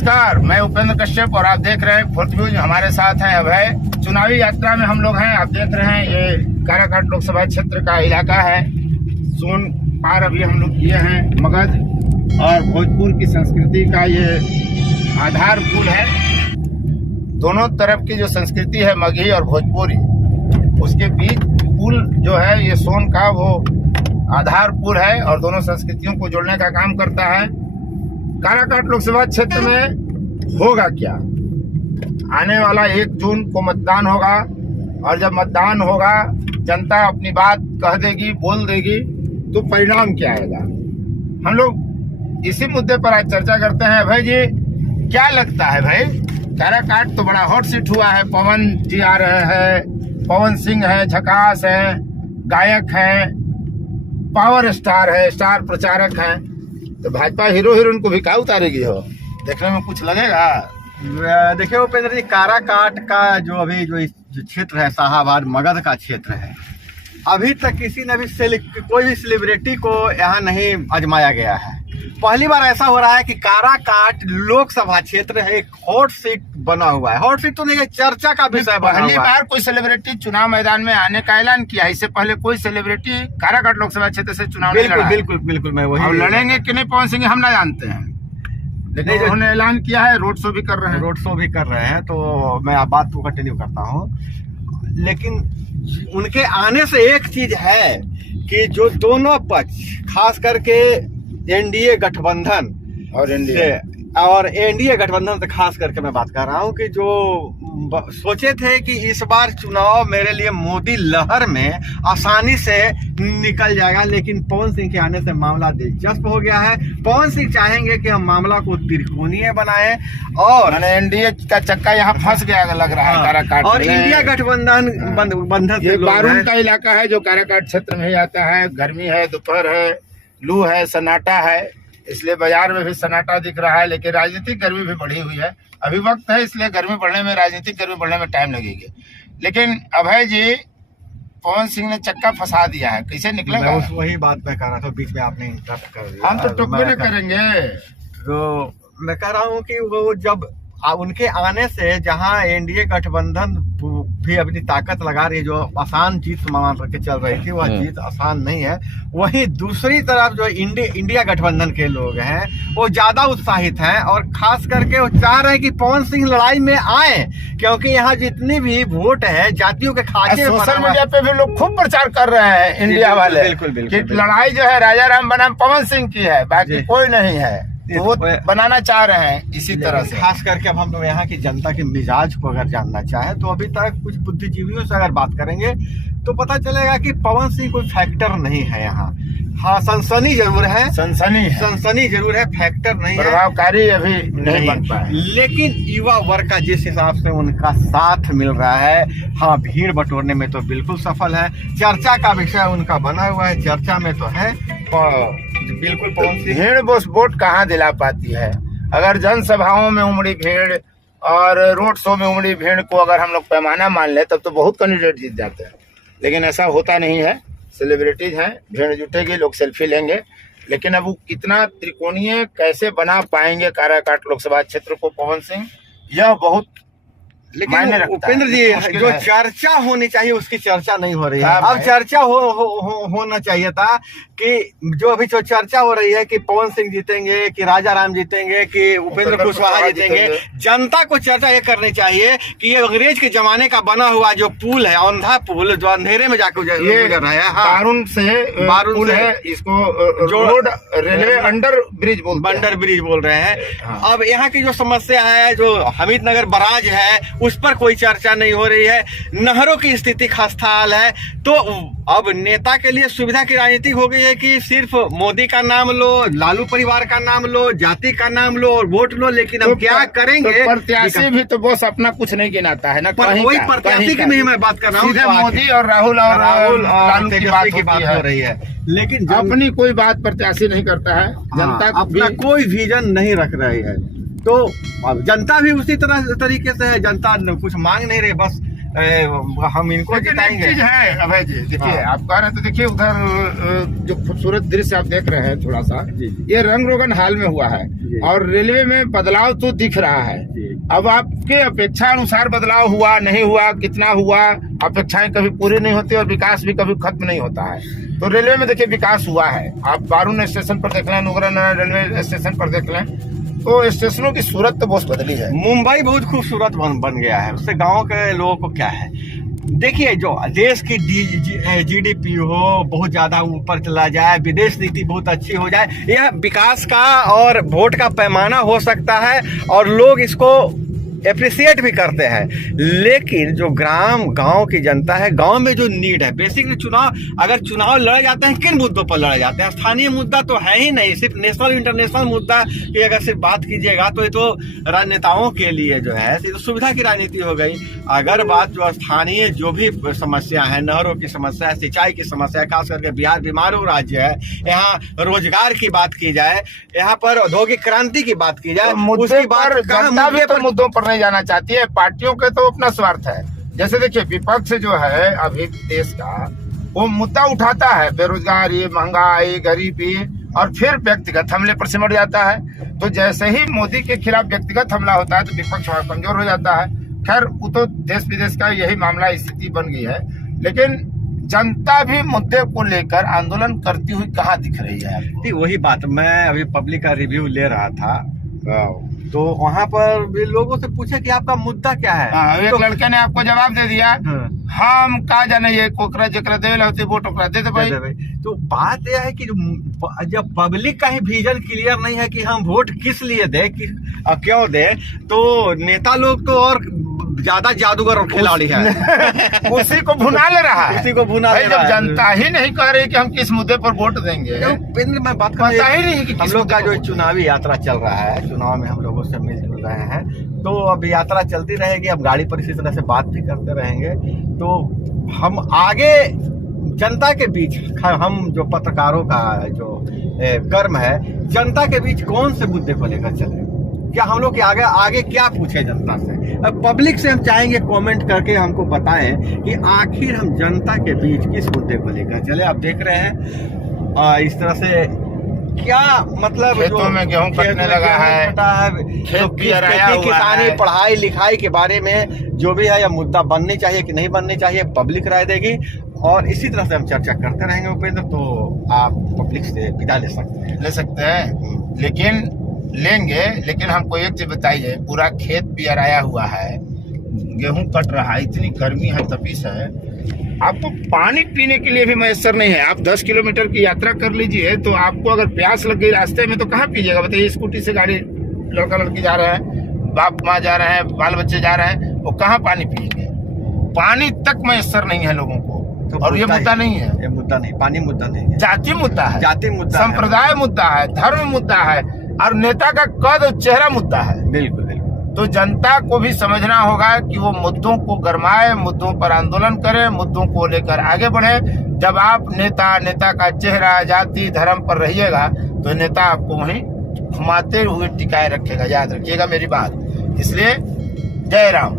नमस्कार, मैं उपेंद्र कश्यप और आप देख रहे हैं फुर्तव्यूज। हमारे साथ हैं अभय। चुनावी यात्रा में हम लोग हैं। आप देख रहे हैं ये काराकाट लोकसभा क्षेत्र का इलाका है। सोन पार अभी हम लोग किए हैं। मगध और भोजपुर की संस्कृति का ये आधार पुल है। दोनों तरफ की जो संस्कृति है मगही और भोजपुरी, उसके बीच पुल जो है ये सोन का वो आधार पुल है और दोनों संस्कृतियों को जोड़ने का काम करता है। काराकाट लोकसभा क्षेत्र में होगा क्या? आने वाला 1 जून को मतदान होगा और जब मतदान होगा जनता अपनी बात कह देगी, बोल देगी, तो परिणाम क्या आएगा? हम लोग इसी मुद्दे पर आज चर्चा करते हैं। भाई जी, क्या लगता है भाई? काराकाट तो बड़ा हॉट सीट हुआ है। पवन जी आ रहे हैं, पवन सिंह है, झकास है, गायक है, पावर स्टार है, स्टार प्रचारक है। तो भाजपा हीरो हीरोइन को भी क्या उतारेगी? हो देखने में कुछ लगेगा? देखिए उपेंद्र जी, काराकाट का जो क्षेत्र है, शाहाबाद मगध का क्षेत्र है, अभी तक किसी ने भी कोई भी सेलिब्रिटी को यहाँ नहीं आजमाया गया है। पहली बार ऐसा हो रहा है कि काराकाट लोकसभा क्षेत्र है, एक हॉट सीट बना हुआ है। हॉट सीट तो नहीं, चर्चा का विषय बना हुआ है। पहली बार कोई सेलिब्रिटी चुनाव मैदान में आने का ऐलान किया। इससे पहले कोई सेलिब्रिटी काराकाट लोकसभा क्षेत्र से चुनाव नहीं लड़ा। बिल्कुल मैं वही। और लड़ेंगे कि नहीं पवन सिंह हम ना जानते हैं, लेकिन उन्होंने ऐलान किया है। रोड शो भी कर रहे हैं। तो मैं आप बात को कंटिन्यू करता हूँ। लेकिन उनके आने से एक चीज है कि जो दोनों पक्ष, खास करके एनडीए गठबंधन और एनडीए गठबंधन से खास करके मैं बात कर रहा हूँ कि जो सोचे थे कि इस बार चुनाव मेरे लिए मोदी लहर में आसानी से निकल जाएगा, लेकिन पवन सिंह के आने से मामला दिलचस्प हो गया है। पवन सिंह चाहेंगे कि हम मामला को त्रिकोणीय बनाएं और एनडीए का चक्का यहाँ फंस गया लग रहा है काराकाट और इंडिया गठबंधन ये बारून का इलाका है जो काराकाट क्षेत्र में ही आता है। गर्मी है, दोपहर है, लू है, सन्नाटा है, इसलिए बाजार में भी सन्नाटा दिख रहा है। लेकिन राजनीतिक गर्मी भी बढ़ी हुई है। अभी वक्त है, इसलिए गर्मी बढ़ने में, राजनीतिक गर्मी बढ़ने में टाइम लगेगी। लेकिन अभय जी, पवन सिंह ने चक्का फंसा दिया है, कैसे निकलेगा? वही बात मैं कह रहा था, बीच में आपने इंटरप्ट कर दिया। हम तो टुकड़े न करेंगे। तो मैं कह रहा हूँ कि वो जब उनके आने से जहां एनडीए गठबंधन भी अपनी ताकत लगा रही है, जो आसान जीत मान करके चल रही थी, वह जीत आसान नहीं है। वहीं दूसरी तरफ जो इंडिया गठबंधन के लोग हैं वो ज्यादा उत्साहित हैं और खास करके वो चाह रहे हैं कि पवन सिंह लड़ाई में आए, क्योंकि यहाँ जितनी भी वोट है जातियों के खाते। सोशल मीडिया पे भी लोग खूब प्रचार कर रहे हैं इंडिया वाले। बिल्कुल। लड़ाई जो है राजा राम बनाम पवन सिंह की है, बाकी कोई नहीं है। तो वो बनाना चाह रहे हैं इसी तरह से। खास करके अब हम लोग यहाँ की जनता के मिजाज को अगर जानना चाहें तो अभी तक कुछ बुद्धिजीवियों से अगर बात करेंगे तो पता चलेगा कि पवन सिंह कोई फैक्टर नहीं है यहाँ। हाँ, सनसनी जरूर है, सनसनी जरूर है, फैक्टर नहीं है, प्रभावकारी अभी नहीं बन पाए। लेकिन युवा वर्ग का जिस हिसाब से उनका साथ मिल रहा है, हाँ, भीड़ बटोरने में तो बिल्कुल सफल है। चर्चा का विषय उनका बना हुआ है, चर्चा में तो है बिल्कुल। भीड़ बस वोट कहाँ दिला पाती है? अगर जनसभाओं में उमड़ी भीड़ और रोड शो में उमड़ी भीड़ को अगर हम लोग पैमाना मान ले तब तो बहुत कैंडिडेट जीत जाते हैं। लेकिन ऐसा होता नहीं है। सेलिब्रिटीज हैं, भीड़ जुटेगी, लोग सेल्फी लेंगे। लेकिन अब वो कितना त्रिकोणीय कैसे बना पाएंगे काराकाट लोकसभा क्षेत्र को पवन सिंह, यह बहुत लेकिन उपेंद्र जी, जो चर्चा होनी चाहिए उसकी चर्चा नहीं हो रही है। अब चर्चा होना चाहिए था कि जो अभी जो चर्चा हो रही है कि पवन सिंह जीतेंगे, कि राजा राम जीतेंगे, कि उपेंद्र कुशवाहा जीतेंगे। जनता को चर्चा ये करनी चाहिए कि ये अंग्रेज के जमाने का बना हुआ जो पुल है, अंधा पुल, जो अंधेरे में जाकर गुजर रहा है, बारून पुल है, इसको रोड रेलवे अंडर ब्रिज बोल रहे हैं। अब यहाँ की जो समस्या है, जो हमीद नगर बराज है, उस पर कोई चर्चा नहीं हो रही है। नहरों की स्थिति खस्ताहाल है। तो अब नेता के लिए सुविधा की राजनीति हो गई है कि सिर्फ मोदी का नाम लो, लालू परिवार का नाम लो, जाति का नाम लो और वोट लो। लेकिन अब क्या करेंगे? प्रत्याशी भी तो बस अपना कुछ नहीं गिनाता है ना। वही प्रत्याशी की नहीं मैं बात कर रहा हूँ, मोदी और राहुल लालू की बात हो रही है। लेकिन अपनी कोई बात प्रत्याशी नहीं करता है। जनता अपना कोई विजन नहीं रख रही है। तो जनता भी उसी तरीके से है। जनता कुछ मांग नहीं रही, बस हम इनको लेकिन एक जिताएंगे। चीज है अभय जी, देखिए हाँ। आप कह रहे हैं तो देखिए उधर जो खूबसूरत दृश्य आप देख रहे हैं थोड़ा सा, ये रंग रोगन हाल में हुआ है और रेलवे में बदलाव तो दिख रहा है। अब आपके अपेक्षा अनुसार बदलाव हुआ नहीं हुआ, कितना हुआ, अपेक्षाएं कभी पूरी नहीं होती और विकास भी कभी खत्म नहीं होता है। तो रेलवे में देखिए विकास हुआ है, आप बारून स्टेशन पर देख लें, नुगरा रेलवे स्टेशन पर देख लें, तो स्टेशनों की सूरत तो बहुत बदली है। मुंबई बहुत खूबसूरत बन गया है, उससे गांव के लोगों को क्या है। देखिए जो देश की जीडीपी हो बहुत ज्यादा ऊपर चला जाए, विदेश नीति बहुत अच्छी हो जाए, यह विकास का और वोट का पैमाना हो सकता है और लोग इसको अप्रिसिएट भी करते हैं। लेकिन जो गांव की जनता है, गांव में जो नीड है, बेसिकली चुनाव लड़े जाते हैं, किन मुद्दों पर लड़े जाते हैं? स्थानीय मुद्दा तो है ही नहीं, सिर्फ नेशनल इंटरनेशनल मुद्दा की अगर सिर्फ बात कीजिएगा तो ये तो राजनेताओं के लिए जो है तो सुविधा की राजनीति हो गई। अगर बात जो स्थानीय जो भी समस्या है, नहरों की समस्या है, सिंचाई की समस्या है, खास करके बिहार बीमारू राज्य है, यहाँ रोजगार की बात की जाए, यहाँ पर औद्योगिक क्रांति की बात की जाए, मुद्दे पर जनता भी तो मुद्दों पर नहीं जाना चाहती है, पार्टियों के तो अपना स्वार्थ है। जैसे देखिए विपक्ष जो है अभी देश का, वो मुद्दा उठाता है बेरोजगारी, महंगाई, गरीबी, और फिर व्यक्तिगत हमले पर सिमट जाता है। तो जैसे ही मोदी के खिलाफ व्यक्तिगत हमला होता है तो विपक्ष वहां कमजोर हो जाता है। खैर वो तो देश विदेश का यही मामला, स्थिति बन गई है। लेकिन जनता भी मुद्दे को लेकर आंदोलन करती हुई कहाँ दिख रही है आपको? वही बात, मैं अभी पब्लिक का रिव्यू ले रहा था तो वहाँ पर भी लोगों से पूछा कि आपका मुद्दा क्या है। एक लड़के ने आपको जवाब दे दिया, हम का जाने ये कोकरा जकरा देवे होते वोट ओकरा दे दे भाई। तो बात यह है कि जब पब्लिक का ही विजन क्लियर नहीं है कि हम वोट किस लिए दे, क्यों दे, तो नेता लोग तो और ज्यादा जादूगर और खिलाड़ी है। उसी को भुना ले रहा है, उसी को भुना ले रहा है। जनता ही नहीं कह रही कि हम किस मुद्दे पर वोट देंगे, मैं बात कर पता ही नहीं कि हम लोग का जो चुनावी यात्रा चल रहा है, चुनाव में हम लोगों से मिलजुल रहे हैं, तो अब यात्रा चलती रहेगी, अब गाड़ी पर इसी तरह से बात भी करते रहेंगे। तो हम आगे जनता के बीच, हम जो पत्रकारों का जो कर्म है, जनता के बीच कौन से मुद्दे को लेकर चले, क्या हम लोग के आगे क्या पूछे जनता से। अब पब्लिक से हम चाहेंगे कमेंट करके हमको बताएं कि आखिर हम जनता के बीच किस मुद्दे को लेकर चले। आप देख रहे हैं इस तरह से क्या मतलब, खेतों में गेहूं कटने लगा है, खेती किसानी पढ़ाई लिखाई के बारे में जो भी है, यह मुद्दा बननी चाहिए कि नहीं बननी चाहिए, पब्लिक राय देगी। और इसी तरह से हम चर्चा करते रहेंगे उपेंद्र, तो आप पब्लिक से विदा ले सकते हैं। लेकिन लेंगे, लेकिन हमको एक चीज बताइए, पूरा खेत भी अराया हुआ है, गेहूं कट रहा है, इतनी गर्मी है, तपिश है, आपको पानी पीने के लिए भी मैसर नहीं है। आप 10 किलोमीटर की यात्रा कर लीजिए तो आपको अगर प्यास लग गई रास्ते में तो कहाँ पीजिएगा बताइए? स्कूटी से गाड़ी लड़का लड़की जा रहे हैं, बाप माँ जा रहे हैं, बाल बच्चे जा रहे हैं, वो कहाँ पानी पिएंगे? पानी तक मैसर नहीं है लोगों को। तो और ये मुद्दा नहीं है, ये मुद्दा नहीं, पानी मुद्दा नहीं है, जाति मुद्दा है, जाति मुद्दा, संप्रदाय मुद्दा है, धर्म मुद्दा है, और नेता का कद और चेहरा मुद्दा है। बिल्कुल बिल्कुल। तो जनता को भी समझना होगा कि वो मुद्दों को गरमाए, मुद्दों पर आंदोलन करे, मुद्दों को लेकर आगे बढ़े। जब आप नेता का चेहरा जाति धर्म पर रहिएगा तो नेता आपको वहीं घुमाते हुए टिकाए रखेगा, याद रखिएगा मेरी बात। इसलिए जय राम।